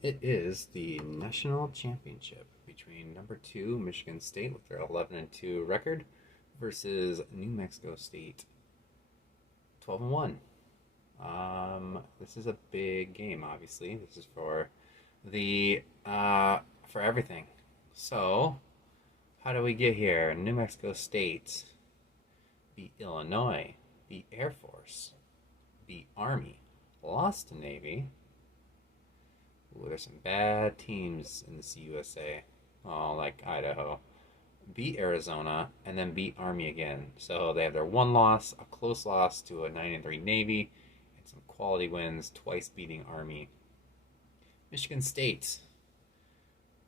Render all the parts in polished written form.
It is the national championship between number 2 Michigan State with their 11-2 record versus New Mexico State 12-1. This is a big game. Obviously, this is for the for everything. So, how do we get here? New Mexico State beat Illinois, beat Air Force, beat Army, lost to Navy. Ooh, there's some bad teams in the CUSA. Oh, like Idaho. Beat Arizona and then beat Army again. So they have their one loss, a close loss to a 9-3 Navy, and some quality wins, twice beating Army. Michigan State.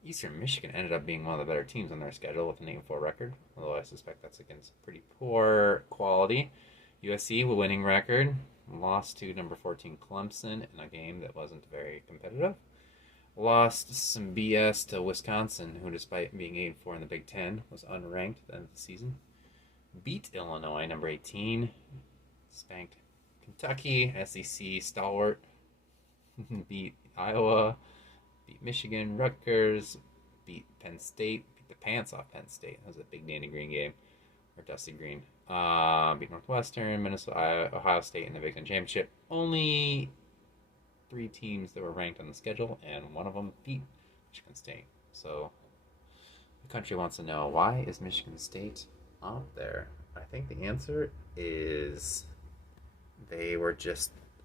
Eastern Michigan ended up being one of the better teams on their schedule with an 8-4 record, although I suspect that's against pretty poor quality. USC with a winning record, lost to number 14 Clemson in a game that wasn't very competitive. Lost some BS to Wisconsin, who, despite being 8-4 in the Big Ten, was unranked at the end of the season. Beat Illinois, number 18. Spanked Kentucky, SEC stalwart. Beat Iowa. Beat Michigan, Rutgers. Beat Penn State. Beat the pants off Penn State. That was a big Danny Green game. Or Dusty Green. Beat Northwestern, Minnesota, Ohio State in the Big Ten Championship. Only 3 teams that were ranked on the schedule, and one of them beat Michigan State. So the country wants to know, why is Michigan State up there? I think the answer is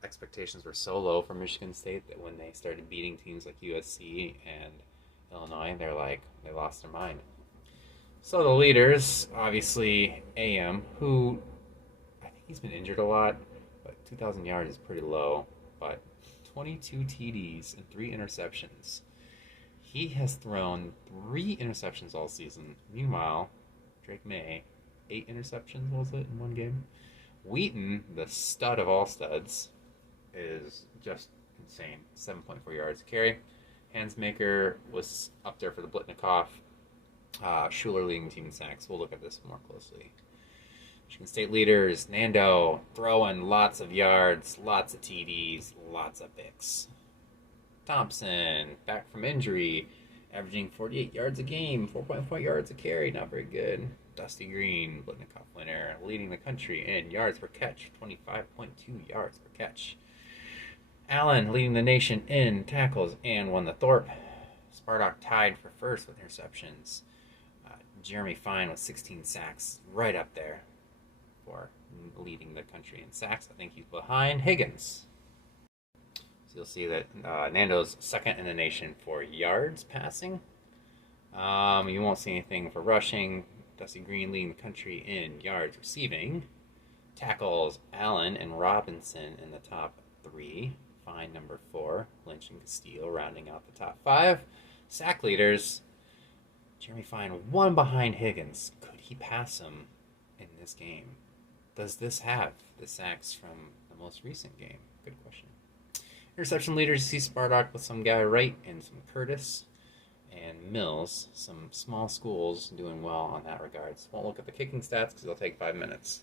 expectations were so low for Michigan State that when they started beating teams like USC and Illinois, they lost their mind. So the leaders, obviously AM, who I think he's been injured a lot, but 2,000 yards is pretty low, but 22 TDs and 3 interceptions. He has thrown 3 interceptions all season. Meanwhile, Drake May, 8 interceptions, was it, in one game? Wheaton, the stud of all studs, is just insane. 7.4 yards a carry. Hansmaker was up there for the Blitnikoff. Schuler leading the team in sacks. We'll look at this more closely. Michigan State leaders, Nando throwing lots of yards, lots of TDs, lots of picks. Thompson, back from injury, averaging 48 yards a game, 4.4 yards a carry, not very good. Dusty Green, Blitnikoff winner, leading the country in yards per catch, 25.2 yards per catch. Allen leading the nation in tackles and won the Thorpe. Spartak tied for first with interceptions. Jeremy Fine with 16 sacks, right up there for leading the country in sacks. I think he's behind Higgins. So you'll see that Nando's second in the nation for yards passing. You won't see anything for rushing. Dusty Green leading the country in yards receiving. Tackles, Allen and Robinson in the top 3. Fine number 4. Lynch and Castillo rounding out the top 5. Sack leaders, Jeremy Fine 1 behind Higgins. Could he pass him in this game? Does this have the sacks from the most recent game? Good question. Interception leaders, you see Spartak with some guy Wright and some Curtis and Mills. Some small schools doing well on that regards. Won't look at the kicking stats because it'll take 5 minutes.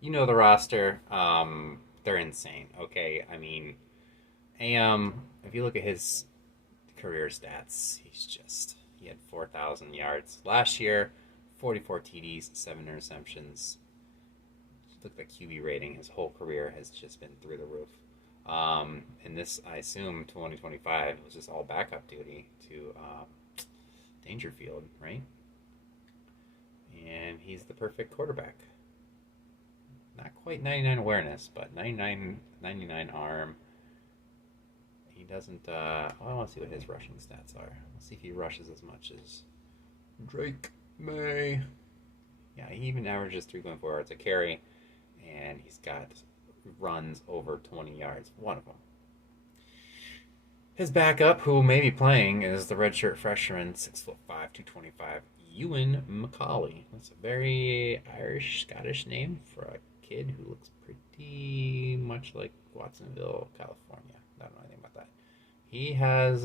You know the roster. They're insane. Okay, I mean, if you look at his career stats, he had 4,000 yards last year, 44 TDs, 7 interceptions. Look at the QB rating. His whole career has just been through the roof. And this, I assume, 2025 was just all backup duty to Dangerfield, right? And he's the perfect quarterback. Not quite 99 awareness, but 99 arm. He doesn't, I want to see what his rushing stats are. Let's see if he rushes as much as Drake May. Yeah, he even averages 3.4 yards a carry, and he's got runs over 20 yards, one of them. His backup, who may be playing, is the redshirt freshman, 6'5", 225, Ewan McCauley. That's a very Irish-Scottish name for a kid who looks pretty much like Watsonville, California. I don't know anything about that. He has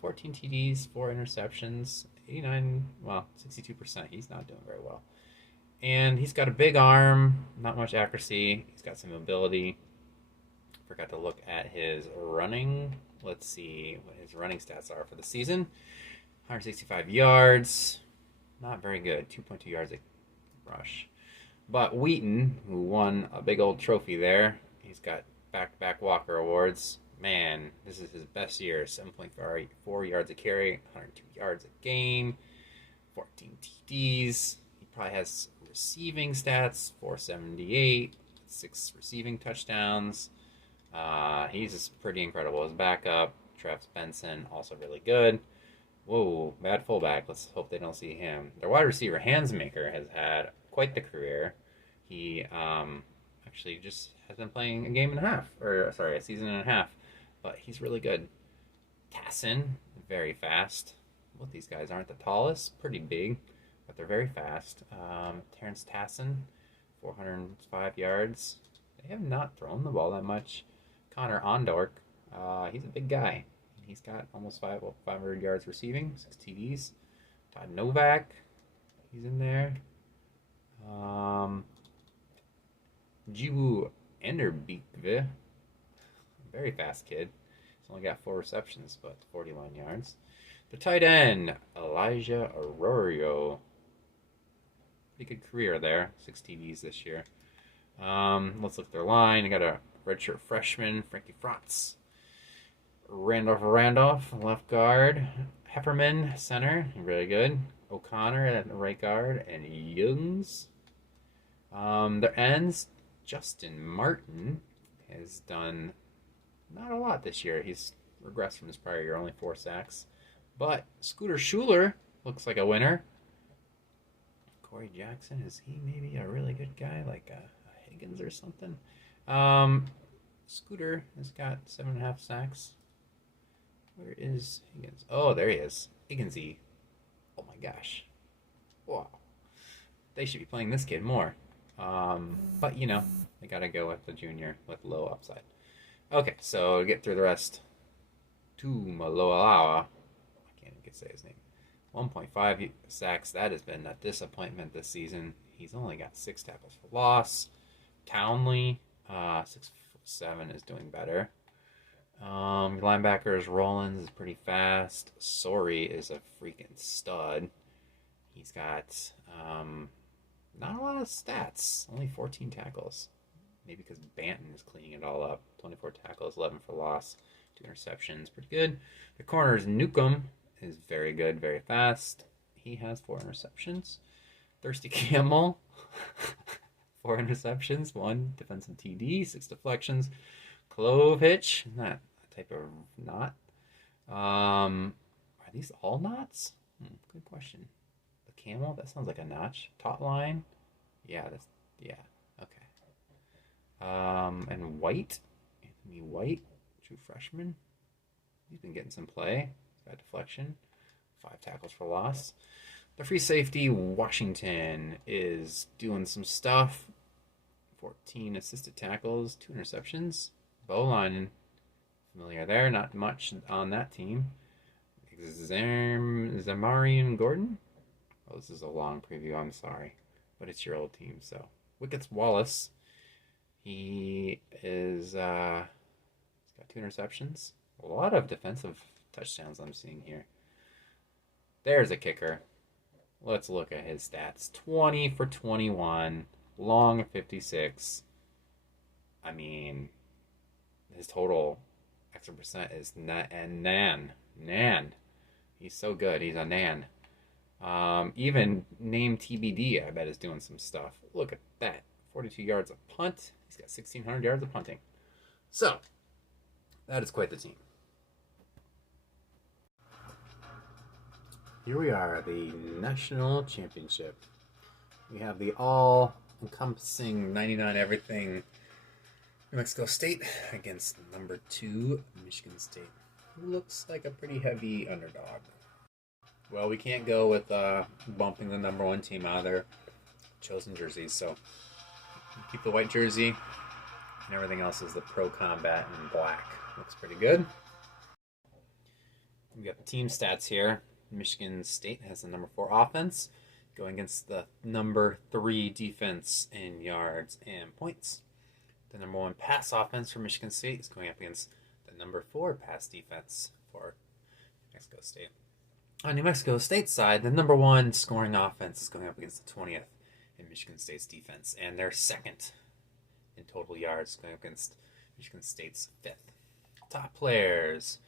14 TDs, 4 interceptions, 62%. He's not doing very well. And he's got a big arm, not much accuracy. He's got some mobility. Forgot to look at his running let's see what his running stats are for the season. 165 yards. Not very good. 2.2 yards a rush. But Wheaton, who won a big old trophy there, he's got back-to-back Walker Awards. Man, this is his best year. 7.4 yards a carry, 102 yards a game, 14 TDs. He probably has receiving stats, 478, 6 receiving touchdowns. He's just pretty incredible. His backup, Travis Benson, also really good. Whoa, bad fullback. Let's hope they don't see him. Their wide receiver, Hansmaker, has had quite the career. He actually just has been playing a game and a half, or sorry, a season and a half, but he's really good. Tassin, very fast. Both these guys aren't the tallest, pretty big, but they're very fast. Terrence Tassin, 405 yards. They have not thrown the ball that much. Connor Ondork, he's a big guy. He's got almost 500 yards receiving, 6 TDs. Todd Novak, he's in there. Jiwu Enderbeekve, very fast kid. He's only got 4 receptions, but 41 yards. The tight end, Elijah Arroyo. Pretty good career there, 6 TDs this year. Let's look at their line. I got a redshirt freshman, Frankie Frotz. Randolph, left guard. Hefferman, center, really good. O'Connor at the right guard, and Youngs. Their ends, Justin Martin has done not a lot this year. He's regressed from his prior year, only 4 sacks. But Scooter Schuler looks like a winner. Corey Jackson, is he maybe a really good guy, like a Higgins or something? Scooter has got 7.5 sacks. Where is Higgins? Oh, there he is. Higginsy. Oh my gosh. Wow. They should be playing this kid more. But, you know, they got to go with the junior with low upside. Okay, so to get through the rest. Tumalolawa. I can't even say his name. 1.5 sacks. That has been a disappointment this season. He's only got 6 tackles for loss. Townley, 6'7", is doing better. Linebackers, Rollins is pretty fast. Sorry is a freaking stud. He's got not a lot of stats. Only 14 tackles. Maybe because Banton is cleaning it all up. 24 tackles, 11 for loss, 2 interceptions. Pretty good. The corners, Newcomb is very good, very fast. He has 4 interceptions. Thirsty Camel, 4 interceptions, 1 defensive TD, 6 deflections. Clove hitch, not a type of knot. Are these all knots? Good question. The camel, that sounds like a notch. Taut line, yeah, okay. And White, Anthony White, true freshman. He's been getting some play. He's got deflection, 5 tackles for loss. The free safety, Washington, is doing some stuff. 14 assisted tackles, 2 interceptions. Bowline, familiar there, not much on that team. Zamarian Gordon? Oh, this is a long preview, I'm sorry. But it's your old team, so. Wickets Wallace. He's got 2 interceptions. A lot of defensive touchdowns I'm seeing here. There's a kicker. Let's look at his stats. 20 for 21. Long 56. I mean, his total extra percent is Nan. He's so good. He's a Nan. Even name TBD, I bet, is doing some stuff. Look at that. 42 yards of punt. He's got 1,600 yards of punting. So, that is quite the team. Here we are, the National Championship. We have the all-encompassing 99 everything New Mexico State against number 2 Michigan State, who looks like a pretty heavy underdog. Well, we can't go with bumping the number 1 team out of their chosen jerseys, so keep the white jersey, and everything else is the Pro Combat in black. Looks pretty good. We got the team stats here. Michigan State has the number 4 offense, going against the number 3 defense in yards and points. The number 1 pass offense for Michigan State is going up against the number 4 pass defense for New Mexico State. On New Mexico State's side, the number 1 scoring offense is going up against the 20th in Michigan State's defense, and they're 2nd in total yards, going up against Michigan State's 5th. Top players,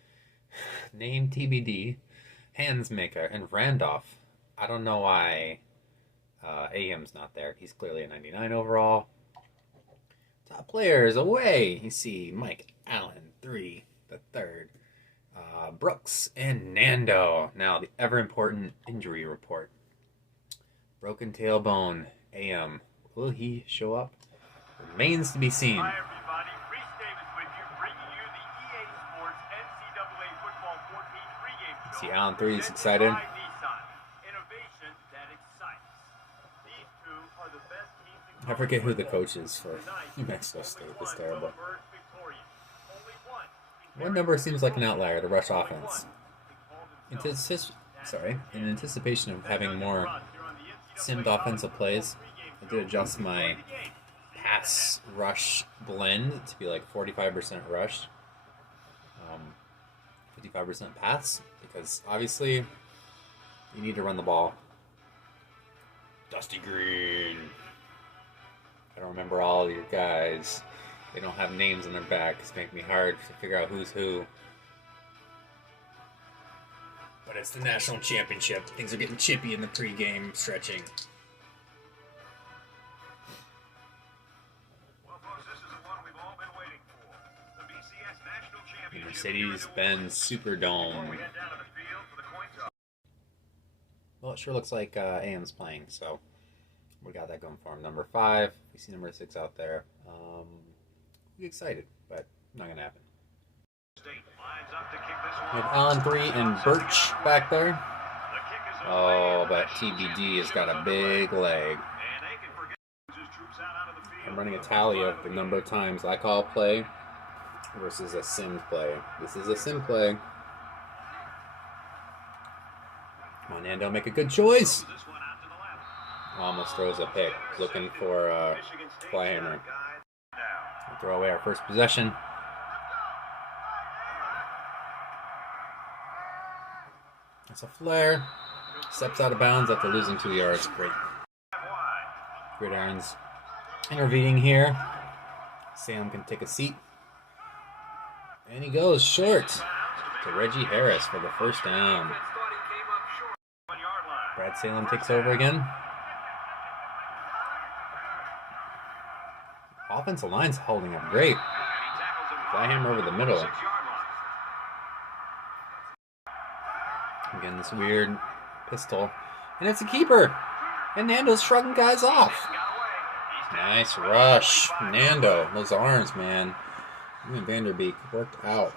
name TBD, Hansmaker, and Randolph. I don't know why AM's not there. He's clearly a 99 overall. Top players away. You see Mike Allen, 3, the 3rd. Brooks and Nando. Now, the ever-important injury report. Broken tailbone, AM. Will he show up? Remains to be seen. Hi, everybody. Reese Davis with you, bringing you the EA Sports NCAA Football 14 pregame show. See, Allen 3 is excited. Innovation that excites. These two are the best teams in I forget who the coach is for New Mexico State. It's terrible. One number seems like an outlier, the rush offense. In anticipation of having more simmed offensive plays, I did adjust my pass rush blend to be like 45% rush, 55% pass, because obviously you need to run the ball. Dusty Green. I don't remember all of your guys. They don't have names on their back. It's making me hard to figure out who's who. But it's the national championship. Things are getting chippy in the pregame stretching. Well, folks, this is the one we've all been waiting for. The BCS National Championship. Mercedes-Benz Superdome. Well, it sure looks like AM's playing, so we got that going for him. Number 5. We see number 6 out there. Be excited, but not gonna happen. We have Allen 3 and Birch back there. Oh, but TBD has got a big leg. I'm running a tally of the number of times I call play versus a sim play. This is a sim play. Come on, Nando, make a good choice. Almost throws a pick. Looking for Flyhammer. Throw away our first possession. That's a flare. Steps out of bounds after losing 2 yards. Great. Gridiron's intervening here. Sam can take a seat. And he goes short to Reggie Harris for the first down. Brad Salem takes over again. Offensive line's holding up great. Flyhammer over the middle. Again, this weird pistol. And it's a keeper. And Nando's shrugging guys off. Nice rush. Nando, those arms, man. Even Vanderbeek worked out.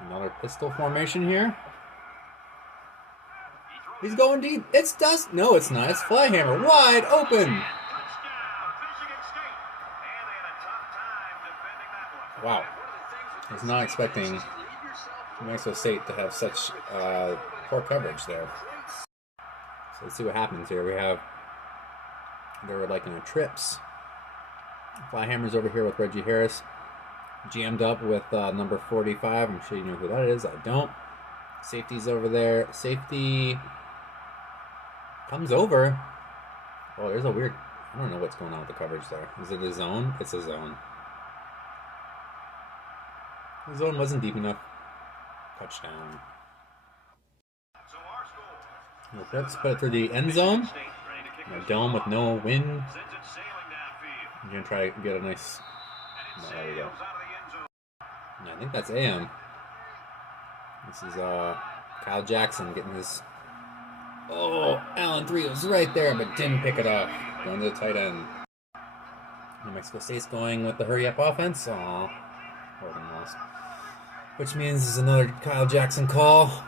Another pistol formation here. He's going deep. It's Dust. No, it's not. It's Flyhammer. Wide open. Wow. I was not expecting New Mexico State to have such poor coverage there. So let's see what happens here. They're like in trips. Flyhammer's over here with Reggie Harris. Jammed up with number 45. I'm sure you know who that is. I don't. Safety's over there. Safety comes over. Oh, there's a weird... I don't know what's going on with the coverage there. Is it a zone? It's a zone. The zone wasn't deep enough. Touchdown. Let's put it through the end zone. A dome with no wind. I'm going to try to get a nice... No, there we go. Yeah, I think that's AM. This is Kyle Jackson getting his... Oh, Allen 3 was right there, but didn't pick it up. Going to the tight end. New Mexico State's going with the hurry-up offense. Aw, Oregon lost. Which means there's another Kyle Jackson call.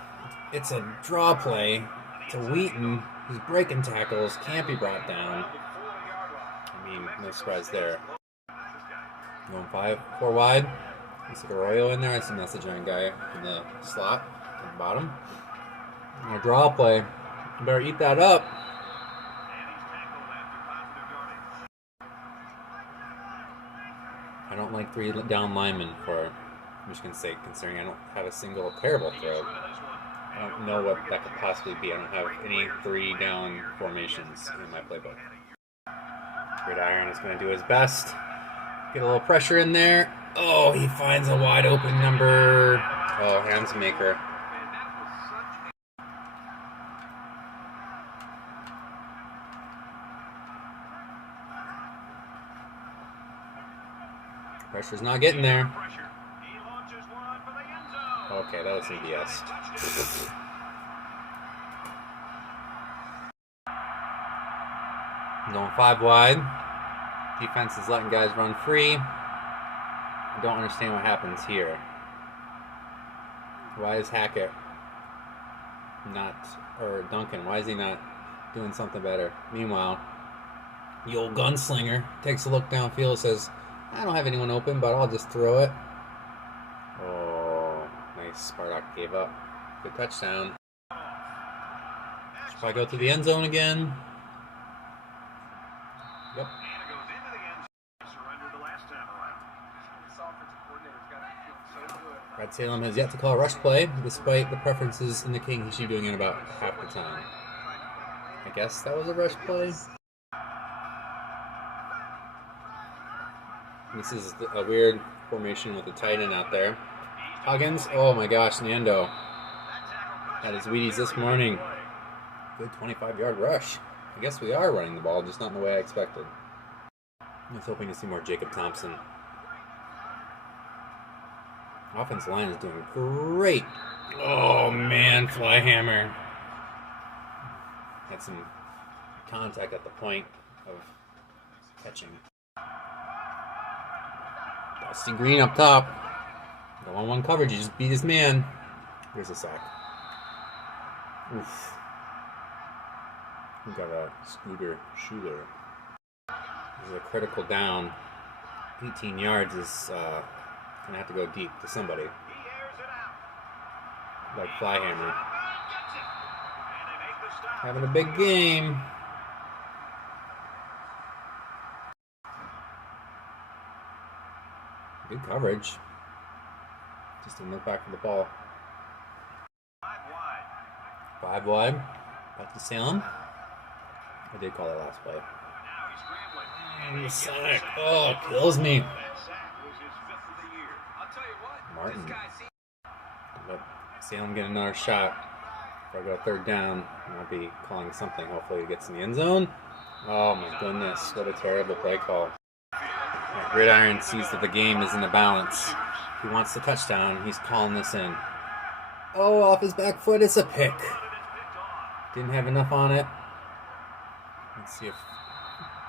It's a draw play to Wheaton, who's breaking tackles, can't be brought down. I mean, no surprise there. Going 4 wide. Looks like Arroyo in there. I see that's the giant guy in the slot at the bottom. And a draw play. You better eat that up. like 3 down linemen for Michigan State, considering I don't have a single terrible throw. I don't know what that could possibly be. I don't have any 3 down formations in my playbook. Gridiron is going to do his best. Get a little pressure in there. Oh, he finds a wide open number. Oh, hands maker. Pressure's not getting there. Okay, that was some BS. Going 5 wide. Defense is letting guys run free. I don't understand what happens here. Why is Hackett not, or Duncan, why is he not doing something better? Meanwhile, the old gunslinger takes a look downfield and says, I don't have anyone open, but I'll just throw it. Oh, nice. Spartak gave up. Good touchdown. Should probably go to the end zone again. Yep. Brad Salem has yet to call a rush play, despite the preferences indicating he should be doing it about half the time. I guess that was a rush play. This is a weird formation with the tight end out there. Huggins, oh my gosh, Nando had his Wheaties this morning. Good 25-yard rush. I guess we are running the ball, just not in the way I expected. I was hoping to see more Jacob Thompson. Offensive line is doing great. Oh man, Flyhammer. Had some contact at the point of catching. Dusty Green up top. The 1-1 coverage, he just beat his man. Here's a sack. Oof. We got a Scooter shooter. This is a critical down. 18 yards is gonna have to go deep to somebody. Like Flyhammer. Having a big game. Good coverage. Just didn't look back for the ball. 5 wide. Back to Salem. I did call that last play. And the sack. Oh, it kills me. Martin. But Salem get another shot. If I go 3rd down, I'll be calling something. Hopefully he gets in the end zone. Oh my goodness. What a terrible play call. Gridiron sees that the game is in the balance. He wants the touchdown. He's calling this in. Oh, off his back foot. It's a pick. Didn't have enough on it. Let's see if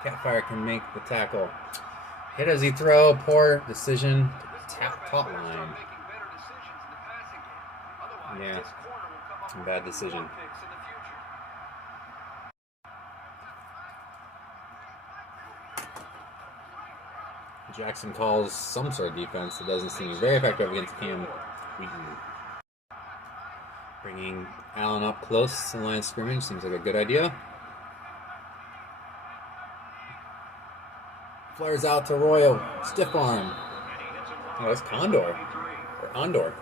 Catfire can make the tackle. Hit as he throw. Poor decision. Top line. Yeah. Bad decision. Jackson calls some sort of defense that doesn't seem very effective against Cam Wheaton. Bringing Allen up close to the line of scrimmage seems like a good idea. Flares out to Royal. Stiff arm. Oh, that's Condor. Or Ondor.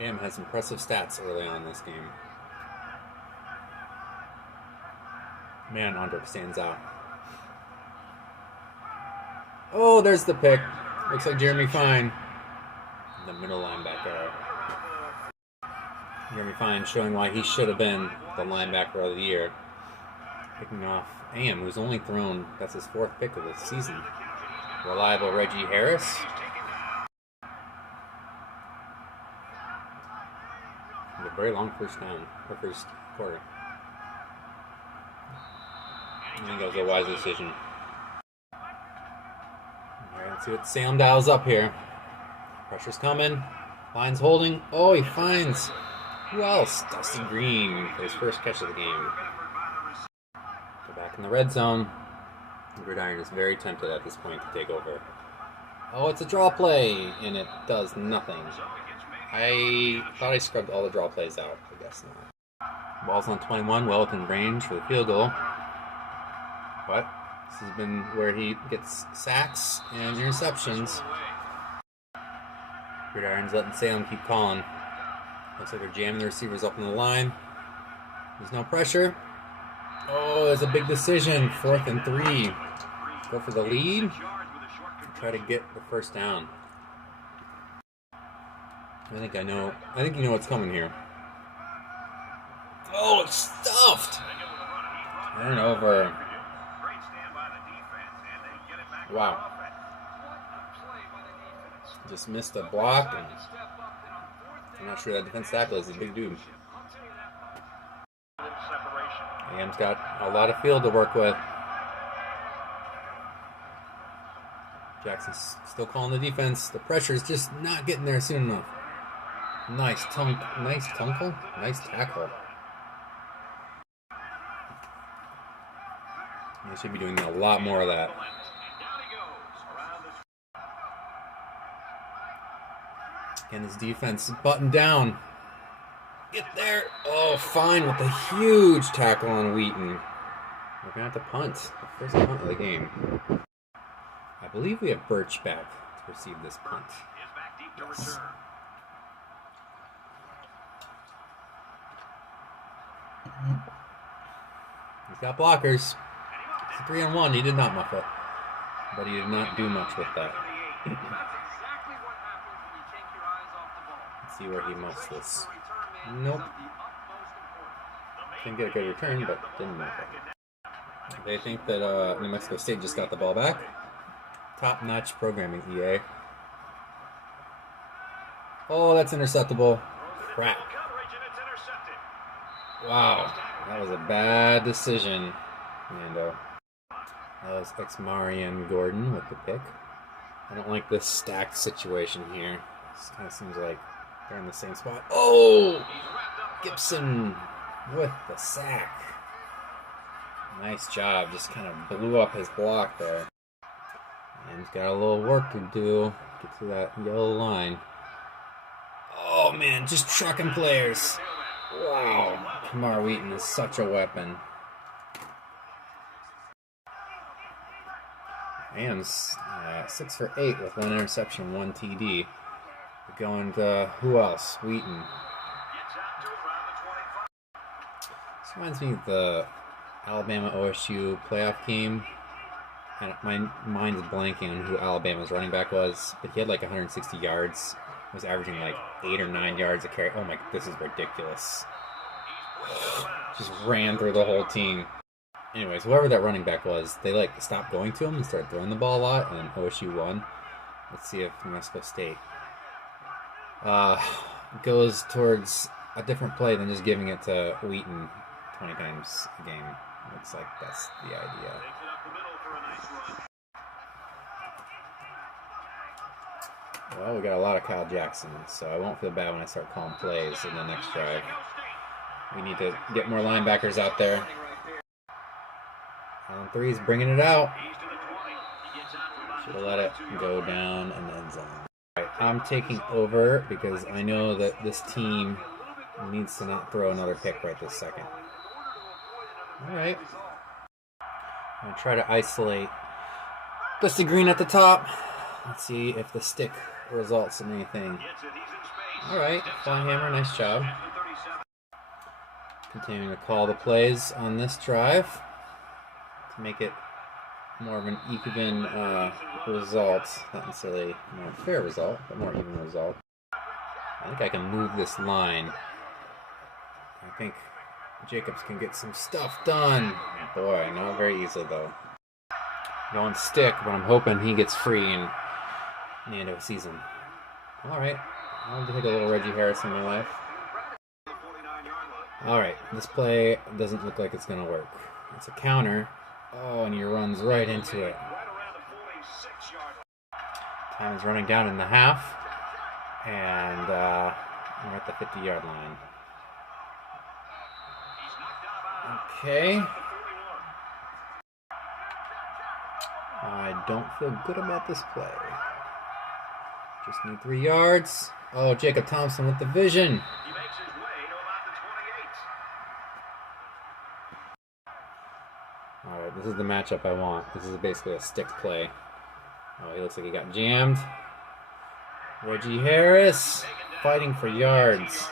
Cam has impressive stats early on in this game. Man, Ondor stands out. Oh, there's the pick. Looks like Jeremy Fine. The middle linebacker. Jeremy Fine showing why he should have been the linebacker of the year. Picking off Am, who's only thrown, that's his 4th pick of the season. Reliable Reggie Harris. A very long first down, or first quarter. I think that was a wise decision. Alright, let's see what Sam dials up here. Pressure's coming. Line's holding. Oh, he finds. Who else? Dusty Green for his first catch of the game. Go back in the red zone. Gridiron is very tempted at this point to take over. Oh, it's a draw play, and it does nothing. I thought I scrubbed all the draw plays out. I guess not. Ball's on 21, well within range for the field goal. But This has been where he gets sacks and interceptions. Gridiron's letting Salem keep calling. Looks like they're jamming the receivers up in the line. There's no pressure. Oh, there's a big decision. 4th and 3. Go for the lead. Try to get the first down. I think you know what's coming here. Oh, it's stuffed. Turnover. Wow. Just missed a block. And I'm not sure that defense tackle is a big dude. AM's got a lot of field to work with. Jackson's still calling the defense. The pressure's just not getting there soon enough. Nice tackle. They should be doing a lot more of that. Again, this defense buttoned down. Get there. Oh, fine with the huge tackle on Wheaton. We're going to have to punt. The first punt of the game. I believe we have Birch back to receive this punt. Yes. He's got blockers. It's a 3-on-1. He did not muff it. But he did not do much with that. Let's see where he muffs this. Nope. Didn't get a good return, but didn't muff it. They think that New Mexico State just got the ball back. Top-notch programming, EA. Oh, that's interceptable. Crap. Wow. That was a bad decision, Nando. That was Exmarian Gordon with the pick. I don't like this stacked situation here. This kind of seems like they're in the same spot. Oh! Gibson with the sack. Nice job. Just kind of blew up his block there. And he's got a little work to do. Get to that yellow line. Oh, man. Just trucking players. Wow. Kamar Wheaton is such a weapon. Am's 6 for 8 with 1 interception, 1 TD. We're going to who else? Wheaton. This reminds me of the Alabama OSU playoff game. And my mind's blanking on who Alabama's running back was, but he had like 160 yards. Was averaging like 8 or 9 yards a carry. Oh my, this is ridiculous. Just ran through the whole team. Anyways, whoever that running back was, they like stopped going to him and started throwing the ball a lot, and then OSU won. Let's see if New Mexico State goes towards a different play than just giving it to Wheaton 20 times a game. Looks like that's the idea. Well, we got a lot of Kyle Jackson, so I won't feel bad when I start calling plays in the next drive. We need to get more linebackers out there. On 3's bringing it out. Should have let it go down in the end zone. All right, I'm taking over because I know that this team needs to not throw another pick right this second. All right. I'm going to try to isolate Dusty Green at the top. Let's see if the stick results in anything. All right, Flying Hammer, nice job. Continuing to call the plays on this drive to make it more of an even result. Not necessarily more fair result, but more even result. I think I can move this line. I think Jacobs can get some stuff done. Boy, not very easily though. Going stick, but I'm hoping he gets free and Nando sees him. Alright, I'll take a little Reggie Harris in my life. Alright, this play doesn't look like it's going to work. It's a counter. Oh, and he runs right into it. Time is running down in the half. And we're at the 50-yard line. Okay. I don't feel good about this play. Just need 3 yards. Oh, Jacob Thompson with the vision. Alright, This is the matchup I want. This is basically a stick play. Oh, he looks like he got jammed. Reggie Harris fighting for yards.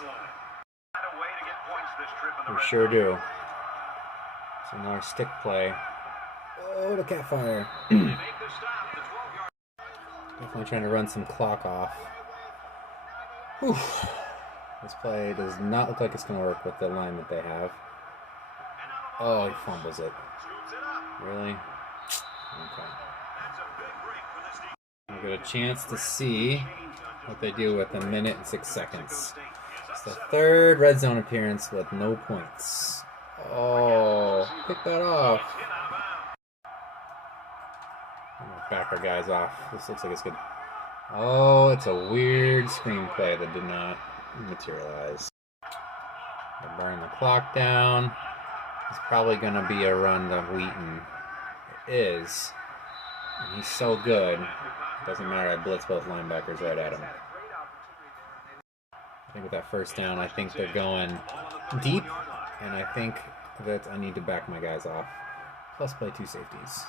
We sure do. It's another stick play. Oh, the cat fire. Definitely trying to run some clock off. Whew. This play does not look like it's going to work with the line that they have. Oh, he fumbles it. Really? Okay. We'll get a chance to see what they do with 1 minute and 6 seconds. It's the third red zone appearance with no points. Oh, pick that off. I'm going to back our guys off. This looks like it's good. Oh, it's a weird screenplay that did not materialize. They're burning the clock down. It's probably going to be a run to Wheaton. It is. And he's so good. Doesn't matter, I blitz both linebackers right at him. I think with that first down, I think they're going deep. And I think that I need to back my guys off. Plus play 2 safeties.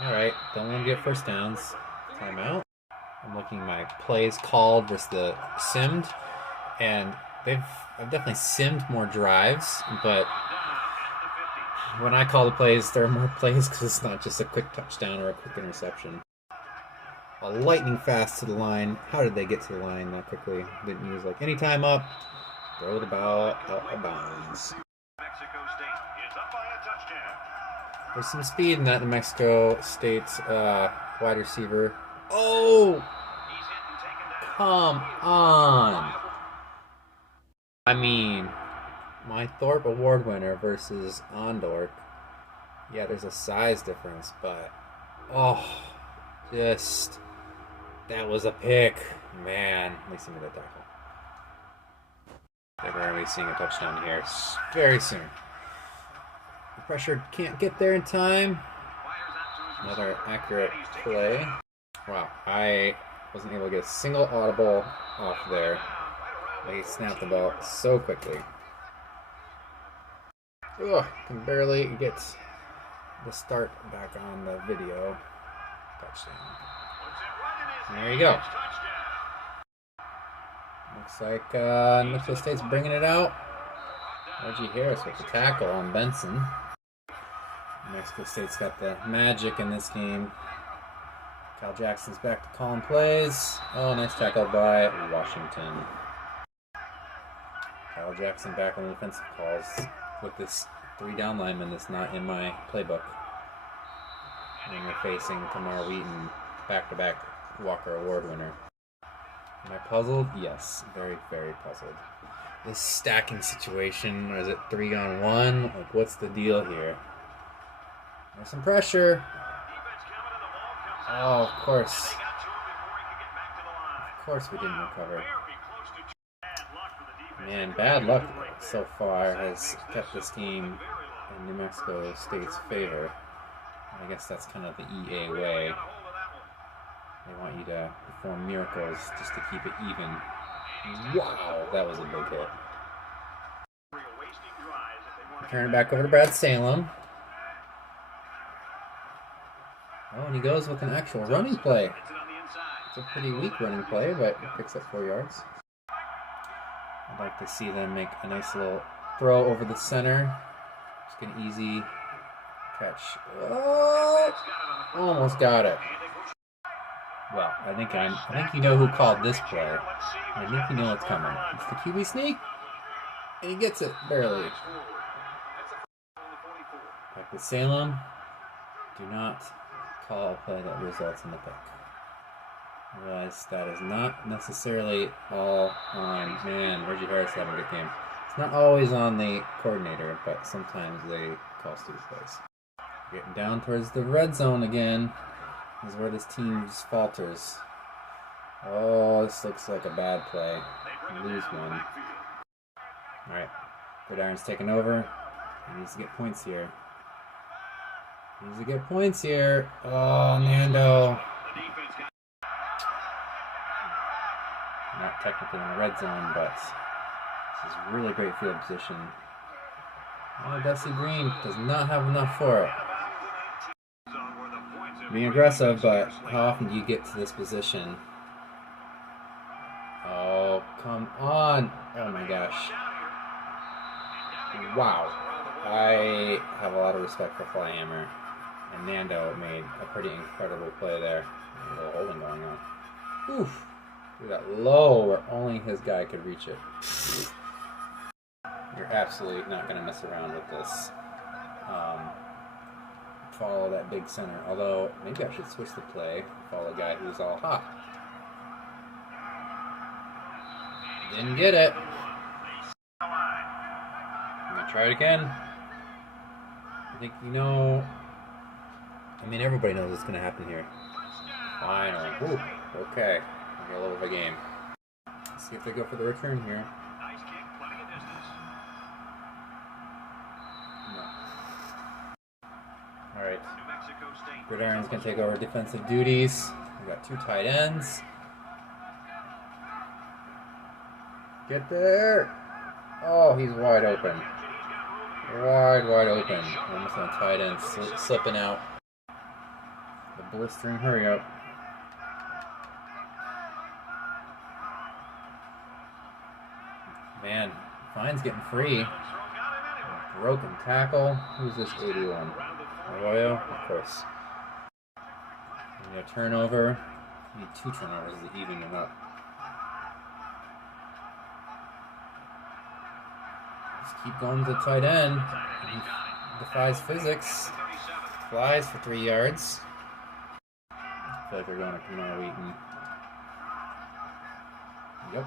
Alright, don't want to get first downs. Timeout. I'm looking at my plays called versus the simmed. And I've definitely simmed more drives, but when I call the plays, there are more plays because it's not just a quick touchdown or a quick interception. A lightning fast to the line. How did they get to the line that quickly? Didn't use like any time up. Throw the ball out of bounds. There's some speed in that New Mexico State's wide receiver. Oh! Come on! I mean, my Thorpe Award winner versus Ondork. Yeah, there's a size difference, but that was a pick, man. At least he made that tackle. They're going to be seeing a touchdown here very soon. The pressure can't get there in time. Another accurate play. Wow, I wasn't able to get a single audible off there. They snapped the ball so quickly. Ugh, can barely get the start back on the video. Touchdown. There you go. Looks like New Mexico State's bringing it out. Reggie Harris with the tackle on Benson. New Mexico State's got the magic in this game. Kyle Jackson's back to calling plays. Oh, nice tackle by Washington. Kyle Jackson back on the defensive calls with this 3 down lineman that's not in my playbook. And we're facing Kamar Wheaton, back-to-back Walker Award winner. Am I puzzled? Yes, very, very puzzled. This stacking situation, or is it 3 on 1? Like, what's the deal here? There's some pressure. Oh, of course. Of course we didn't recover. Man, bad luck so far has kept this game in New Mexico State's favor. I guess that's kind of the EA way. They want you to perform miracles just to keep it even. Wow, that was a big hit. Turn it back over to Brad Salem. Oh, and he goes with an actual running play. It's a pretty weak running play, but it picks up 4 yards. I'd like to see them make a nice little throw over the center. Just an easy catch. Oh, almost got it. Well, I think you know who called this play. I think you know what's coming. It's the QB sneak, and he gets it barely. Back to Salem. Do not call a play that results in a pick. I realize that is not necessarily all on, man, Reggie Harris having a good game. It's not always on the coordinator, but sometimes they call stupid plays. Getting down towards the red zone again. This is where this team just falters. Oh, this looks like a bad play. We lose one. Alright, Gridiron's taking over. He needs to get points here. Oh, Nando. Not technically in the red zone, but this is really great field position. Oh, Dusty Green does not have enough for it. Being aggressive, but how often do you get to this position? Oh, come on. Oh my gosh. Wow. I have a lot of respect for Flyhammer. And Nando made a pretty incredible play there. A little holding going on. Oof. Threw that low where only his guy could reach it. You're absolutely not going to mess around with this. Follow that big center. Although, maybe I should switch the play. Follow a guy who's all hot. Didn't get it. I'm going to try it again. I think, I mean, everybody knows what's going to happen here. Finally. Ooh, okay. A little of a game. Let's see if they go for the return here. No. Alright. Gridiron's going to take over defensive duties. We got 2 tight ends. Get there! Oh, he's wide open. Wide open. Almost on tight end, slipping out. The blistering hurry up. Man, Fine's getting free. Broken tackle. Who's this 81? Arroyo? Of course. We need a turnover. We need 2 turnovers to even it up. Just keep going to the tight end. He defies physics. Flies for 3 yards. I feel like they're going to Kamar Wheaton. Yep.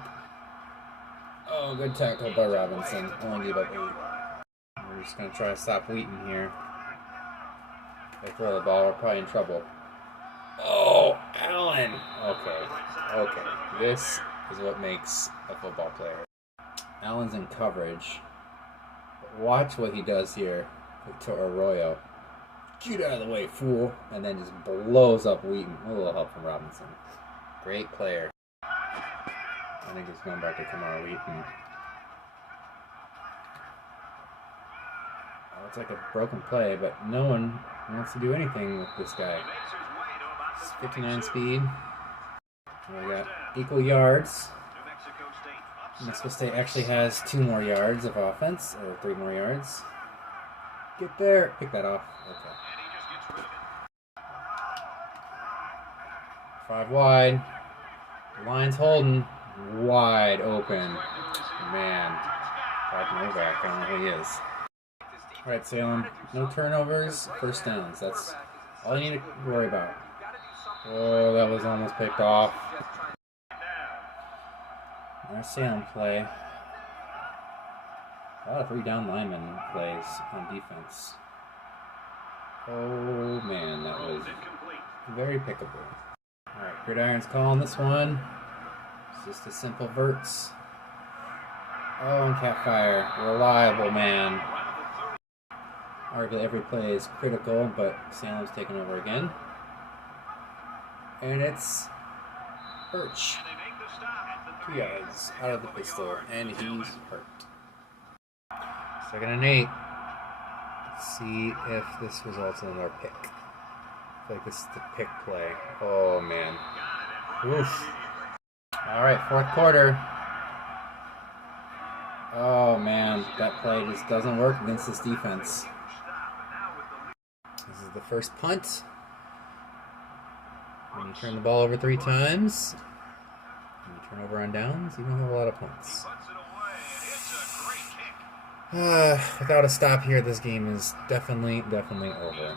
Oh, good tackle by Robinson. Only gave up 8. We're just going to try to stop Wheaton here. If they throw the ball, we're probably in trouble. Oh, Allen! Okay. This is what makes a football player. Allen's in coverage. But watch what he does here to Arroyo. Get out of the way, fool! And then just blows up Wheaton. A little help from Robinson. Great player. I think it's going back to Kamar Wheaton. Oh, it's like a broken play, but no one wants to do anything with this guy. It's 59 speed. We got equal yards. Mexico State actually has 2 more yards of offense, or 3 more yards. Get there. Pick that off. Okay. 5 wide. The line's holding. Wide open. Man. Novak, I don't know who he is. Alright, Salem. No turnovers, first downs. That's all you need to worry about. Oh, that was almost picked off. There's Salem play. A lot of 3 down lineman plays on defense. Oh man, that was very pickable. Alright, Gridiron's calling this one. It's just a simple verts. Oh, and Catfire. Reliable, man. Arguably every play is critical, but Salem's taking over again. And it's Birch. 2 yards out of the pistol, and he's hurt. 2nd and 8. Let's see if this results in another pick. I feel like this is the pick play. Oh, man. Oof. Alright, 4th quarter. Oh, man. That play just doesn't work against this defense. This is the first punt. When you turn the ball over 3 times, when you turn over on downs, you don't have a lot of punts. Without a stop here, this game is definitely over.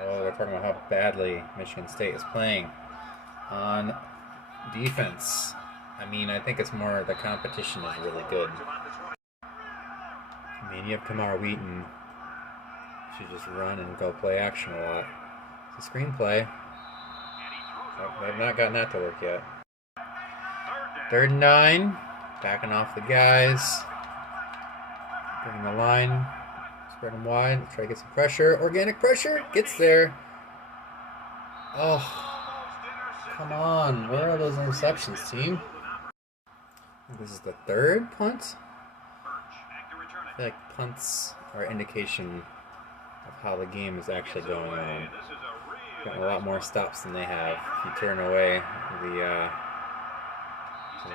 Oh, they're talking about how badly Michigan State is playing on defense. I mean, I think it's more the competition is really good. I mean, you have Kamar Wheaton. You should just run and go play action a lot. It's a screenplay. Oh, they've not gotten that to work yet. 3rd and 9. Backing off the guys. Bringing the line. Spread them wide. Try to get some pressure. Organic pressure. Gets there. Oh. Come on. Where are those interceptions, team? This is the 3rd punt. feel like punts are an indication of how the game is actually going on. Got a lot more stops than they have. If you turn away the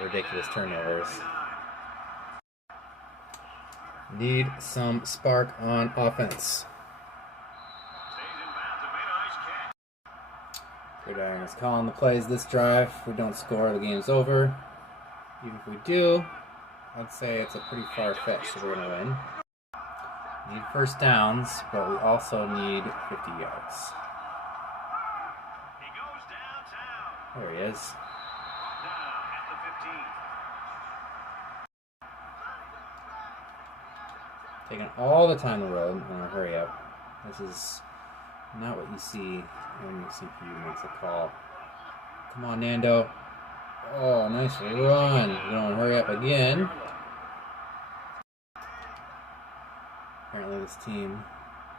ridiculous turnovers. Need some spark on offense. Gridiron is calling the plays this drive. If we don't score, the game's over. Even if we do, I'd say it's a pretty far-fetched that we're going to win. Need first downs, but we also need 50 yards. There he is. Taking all the time in the world. I'm going to hurry up. This is not what you see when the CPU makes a call. Come on, Nando. Oh, nice run. We're going to hurry up again. Apparently this team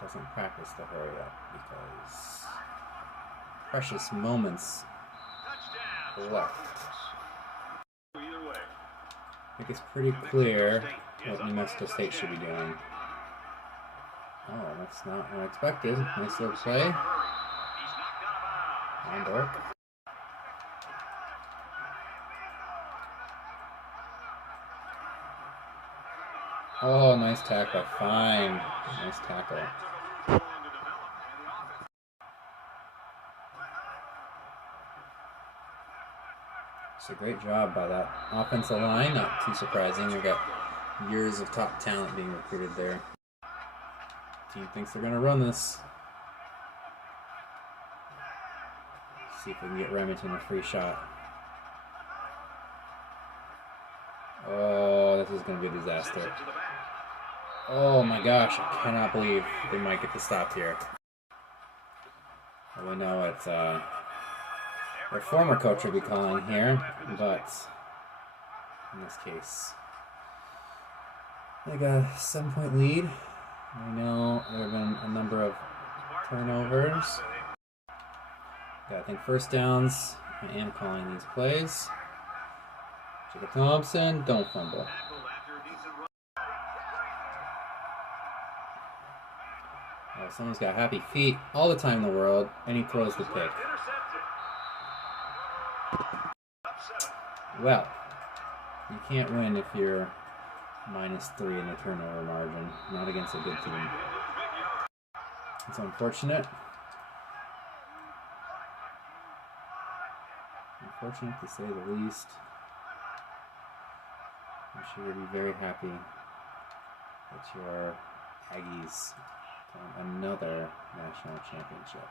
doesn't practice to hurry up because precious moments left. I think it's pretty clear what New Mexico State should be doing. Oh, that's not unexpected. Nice little play. On Dork. Oh, nice tackle. Fine. Nice tackle. It's a great job by that offensive line. Not too surprising. We've got years of top talent being recruited there. Team thinks they're going to run this. See if we can get Remington a free shot. Oh, this is going to be a disaster. Oh my gosh, I cannot believe they might get the stop here. Well, we know it's their former coach will be calling here, but in this case, they got a 7-point lead. We know there have been a number of turnovers. Got, I think, first downs. I am calling these plays. Jacob Thompson, don't fumble. Oh, someone's got happy feet all the time in the world, and he throws the pick. Well, you can't win if you're -3 in the turnover margin, not against a good team. It's unfortunate. Unfortunate to say the least. I'm sure you'll be very happy that your Aggies won another national championship.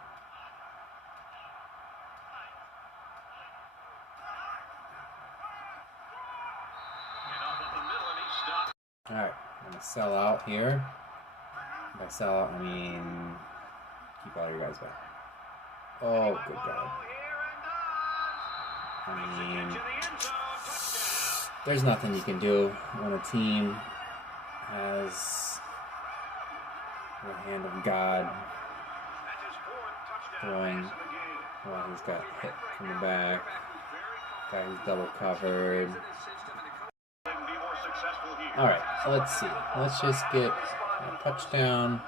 Alright, I'm going to sell out here. By sell out, I mean keep all your guys back. Oh, good God. I mean, there's nothing you can do when a team has the hand of God throwing. Well, he's got hit from the back. Guy who's double covered. Alright, so let's see. Let's just get a touchdown.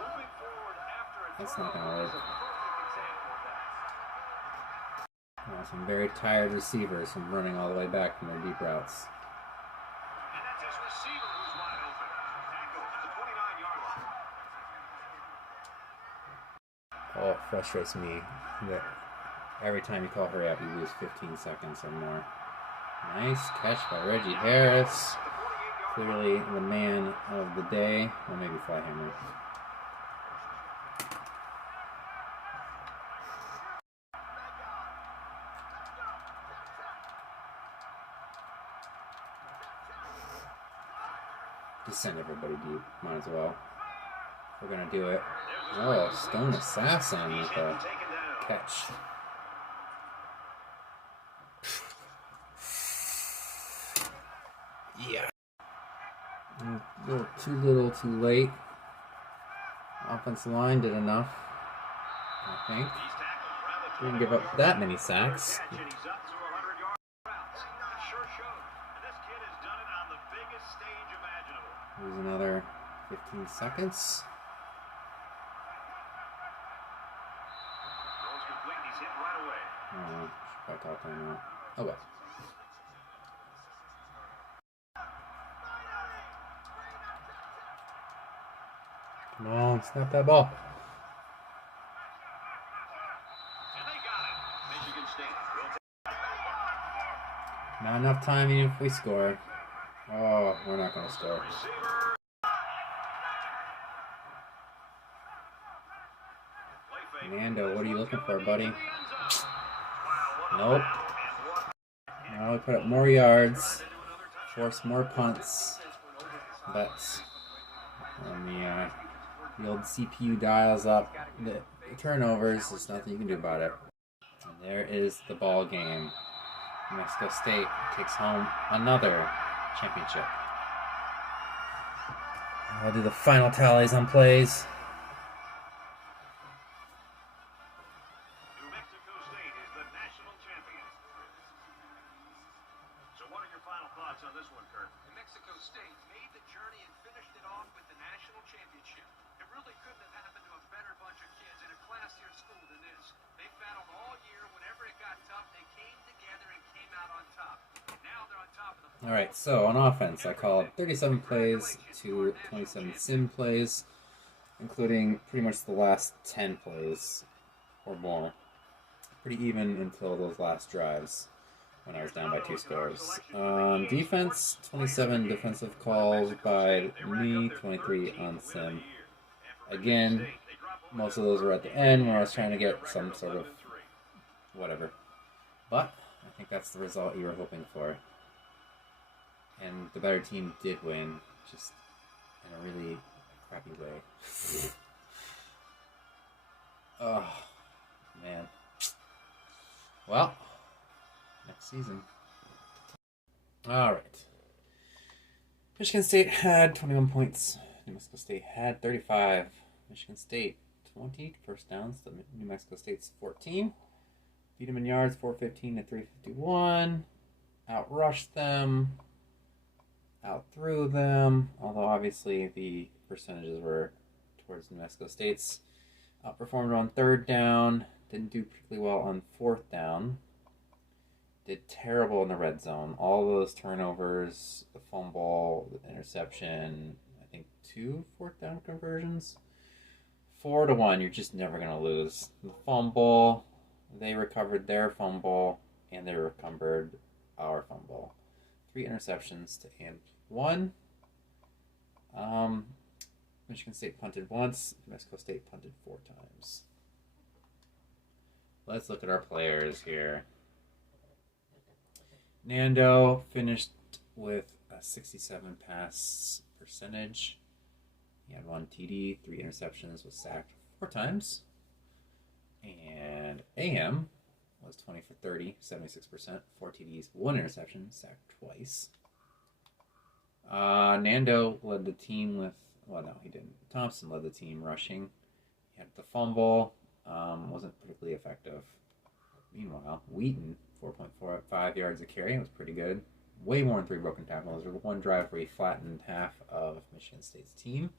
That's not going to work. Some very tired receivers from running all the way back from their deep routes. Oh, it frustrates me that every time you call hurry up, you lose 15 seconds or more. Nice catch by Reggie Harris. Clearly the man of the day. Or maybe Flyhammer. Just send everybody deep. Might as well. We're going to do it. Oh, Stone Assassin with a catch. Yeah. A little too late. Offensive line did enough, I think. Didn't give up that many sacks. Here's another 15 seconds. Throws complete. He's hit right away. Oh, should probably call timeout. Oh well. Come on, snap that ball. And they got it. Michigan State will take Not enough time even if we score. Oh, we're not going to score. receiver. Nando, what are you looking for, buddy? Wow, what a Nope. battle and what Now we put up more yards, force more punts, but when the old CPU dials up the turnovers, there's nothing you can do about it. And there is the ball game. New Mexico State takes home another championship. I'll do the final tallies on plays. New Mexico State is the national champion. So what are your final thoughts on this one, Kurt? New Mexico State made the journey and finished it off with the national championship. It really couldn't have happened to a better bunch of kids in a classier school than this. They battled all year. Whenever it got tough, they came together and came out on top. And now they're on top of the... All right, so on offense, I called 37 plays to 27 sim plays, including pretty much the last 10 plays or more. Pretty even until those last drives when I was down by 2 scores. Defense, 27 defensive calls by me, 23 on sim. Again, most of those were at the end when I was trying to get some sort of whatever. But I think that's the result you were hoping for. And the better team did win, just in a really crappy way. Oh, man. Well, next season. Alright. Michigan State had 21 points. New Mexico State had 35. Michigan State 20 first downs to New Mexico State's 14. Beat them in yards, 415 to 351. Outrushed them. Outthrew them. Although obviously the percentages were towards New Mexico State's. Outperformed on third down. Didn't do particularly well on fourth down. Did terrible in the red zone. All those turnovers, the fumble, the interception, I think 2 fourth down conversions. 4-1, you're just never going to lose. The fumble, they recovered their fumble, and they recovered our fumble. 3 interceptions to and 1. Michigan State punted once. New Mexico State punted 4 times. Let's look at our players here. Nando finished with a 67 pass percentage. He had 1 TD, 3 interceptions, was sacked 4 times. And AM was 20 for 30, 76%, 4 TDs, 1 interception, sacked twice. Nando led the team with, well, no, he didn't. Thompson led the team rushing. He had the fumble, wasn't particularly effective. Meanwhile, Wheaton, 4.45 yards a carry, was pretty good. Way more than 3 broken tackles. There was 1 drive where he flattened half of Michigan State's team.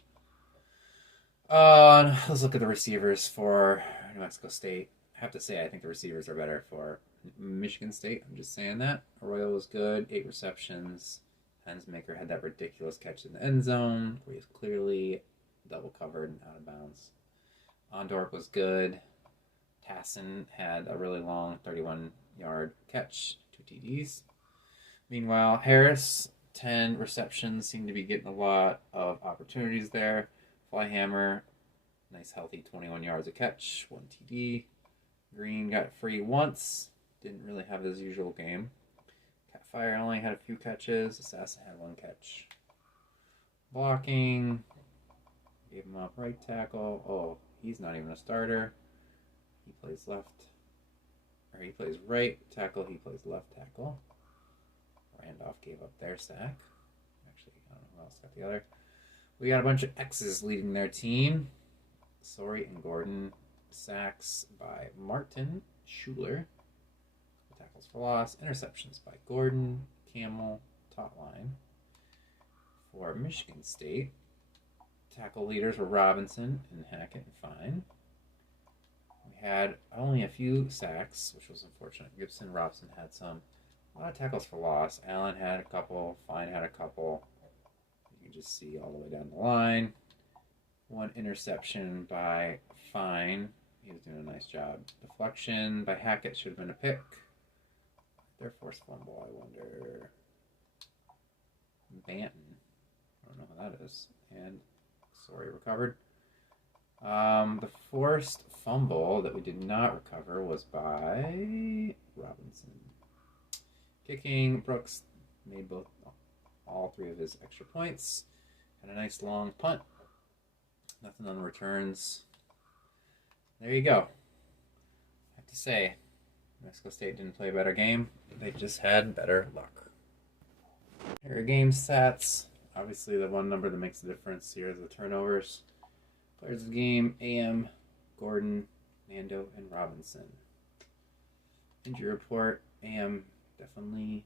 Let's look at the receivers for New Mexico State. I have to say, I think the receivers are better for Michigan State. I'm just saying that. Arroyo was good, 8 receptions. Hensmaker had that ridiculous catch in the end zone where he was clearly double covered and out of bounds. Ondorp was good. Tassin had a really long 31-yard catch, 2 TDs. Meanwhile, Harris, 10 receptions, seemed to be getting a lot of opportunities there. Flyhammer, nice healthy 21 yards a catch, 1 TD. Green got free once, didn't really have his usual game. Catfire only had a few catches. Assassin had 1 catch. Blocking, gave him up right tackle. Oh, he's not even a starter. He plays left, or he plays right tackle, he plays left tackle. Randolph gave up their sack. Actually, I don't know who else got the other. We got a bunch of X's leading their team. Sorey and Gordon. Sacks by Martin Schuler. Tackles for loss. Interceptions by Gordon, Camel, top line. For Michigan State, tackle leaders were Robinson and Hackett and Fine. We had only a few sacks, which was unfortunate. Gibson, Robson had some. A lot of tackles for loss. Allen had a couple. Fine had a couple. You can just see all the way down the line. One interception by Fine. He was doing a nice job. Deflection by Hackett should have been a pick. Their forced fumble, I wonder. Banton. I don't know who that is. And sorry, recovered. The forced fumble that we did not recover was by Robinson. Kicking, Brooks made all three of his extra points. Had a nice long punt. Nothing on the returns. There you go. I have to say, Mexico State didn't play a better game. They just had better luck. Here are game stats. Obviously, the one number that makes the difference here is the turnovers. Players of the game, AM, Gordon, Nando, and Robinson. Injury report, AM definitely